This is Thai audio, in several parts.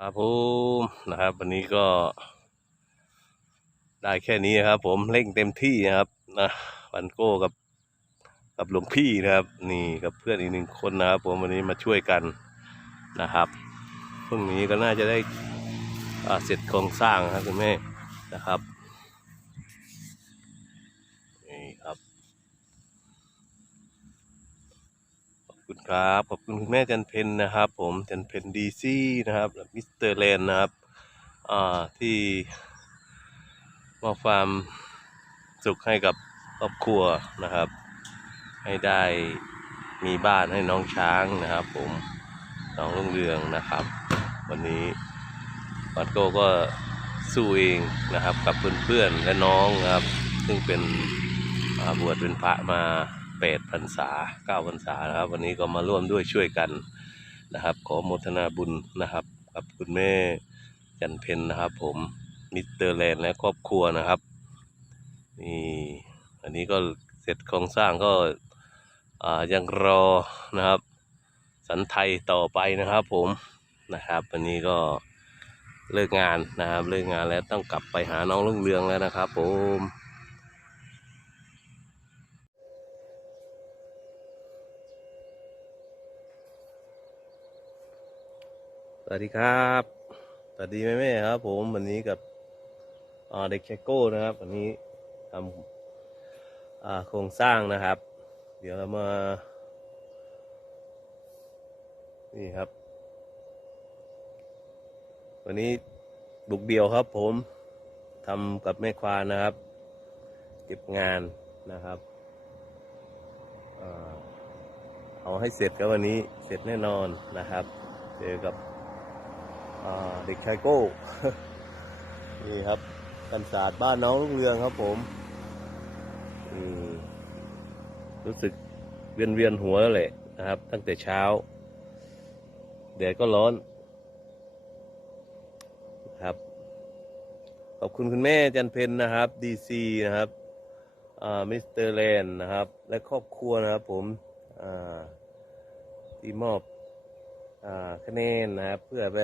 ครับผมนะครับ วันนี้ก็ ได้แค่นี้นะครับ ผมเร่งเต็มที่นะครับนะวันโก้กับ กับหลวงพี่นะครับ นี่กับเพื่อนอีกหนึ่งคนนะครับ ผมวันนี้มาช่วยกันนะครับพรุ่งนี้ก็น่าจะได้อ่าเสร็จโครงสร้างครับคุณแม่นะครับ ครับ ขอบคุณคุณแม่จันเพนนะครับ ผมจันเพนดีซี่นะครับและมิสเตอร์แลนนะครับอ่าที่มอบความสุขให้กับครอบครัวนะครับ ให้ได้มีบ้านให้น้องช้างนะครับ ผมน้องรุ่งเรืองนะครับ วันนี้วัดโกก็สู้เองนะครับ กับเพื่อนๆและน้องนะครับ ซึ่งเป็นบวชเป็นพระมา แปดพรรษาเก้าพรรษานะครับ วันนี้ก็มาร่วมด้วยช่วยกันนะครับ ขอโมทนาบุญนะครับ กับคุณแม่จันเพนนะครับ ผมมิสเตอร์แลนด์และครอบครัวนะครับนี่อันนี้ก็เสร็จโครงสร้างก็ยังรอนะครับ สันไทยต่อไปนะครับ ผมนะครับ วันนี้ก็เลิกงานนะครับเลิกงานแล้วต้องกลับไปหาน้องรุ่งเรืองแล้วนะครับ ผม สวัสดีครับสวัสดีแม่แม่ครับ ผมวันนี้กับเด็กแคโก้นะครับ วันนี้ทำโครงสร้างนะครับ เดี๋ยวเรามา นี่ครับ วันนี้บุกเดียวครับผมทำกับแม่ควานนะครับ เก็บงานนะครับอเอาให้เสร็จครับวันนี้เสร็จแน่นอนนะครับ เจอกับ เด็กชายโก้นี่ครับ กันศาสตร์บ้านน้องลุงเรืองครับผมรู้สึกเวียนเวียนๆหัวแล้วแหละนะครับ ตั้งแต่เช้าแดดก็ร้อนครับ ขอบคุณคุณแม่จันเพนนะครับดีซีนะครับมิสเตอร์แลนนะครับ และครอบครัวนะครับผมที่มอบอ่ คะแนนนะครับเพื่อไป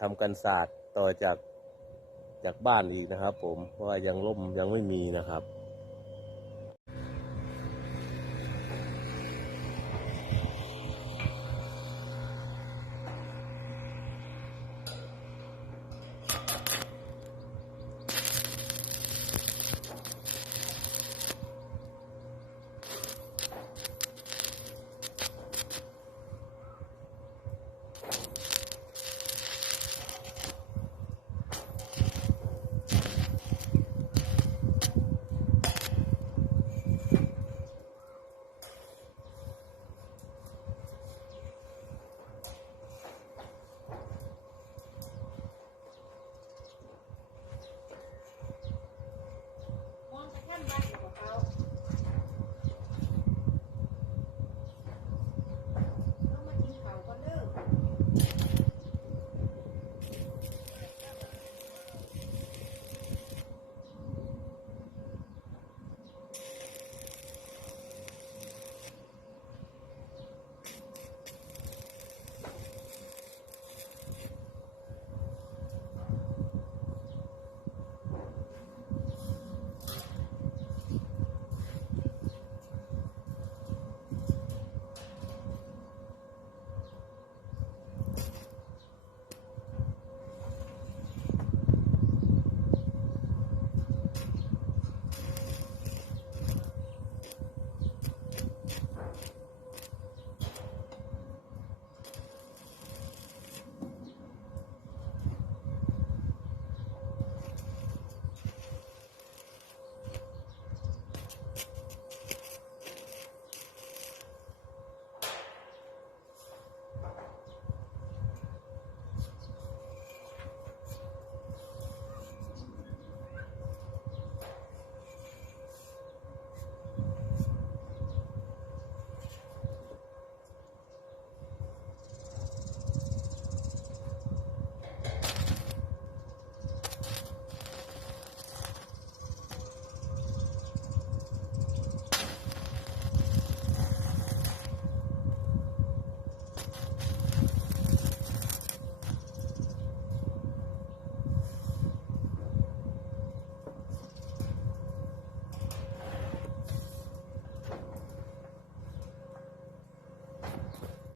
ทำกันศาสตร์ต่อจากจากบ้านอีกนะครับ ผมเพราะว่ายังล่มยังไม่มีนะครับ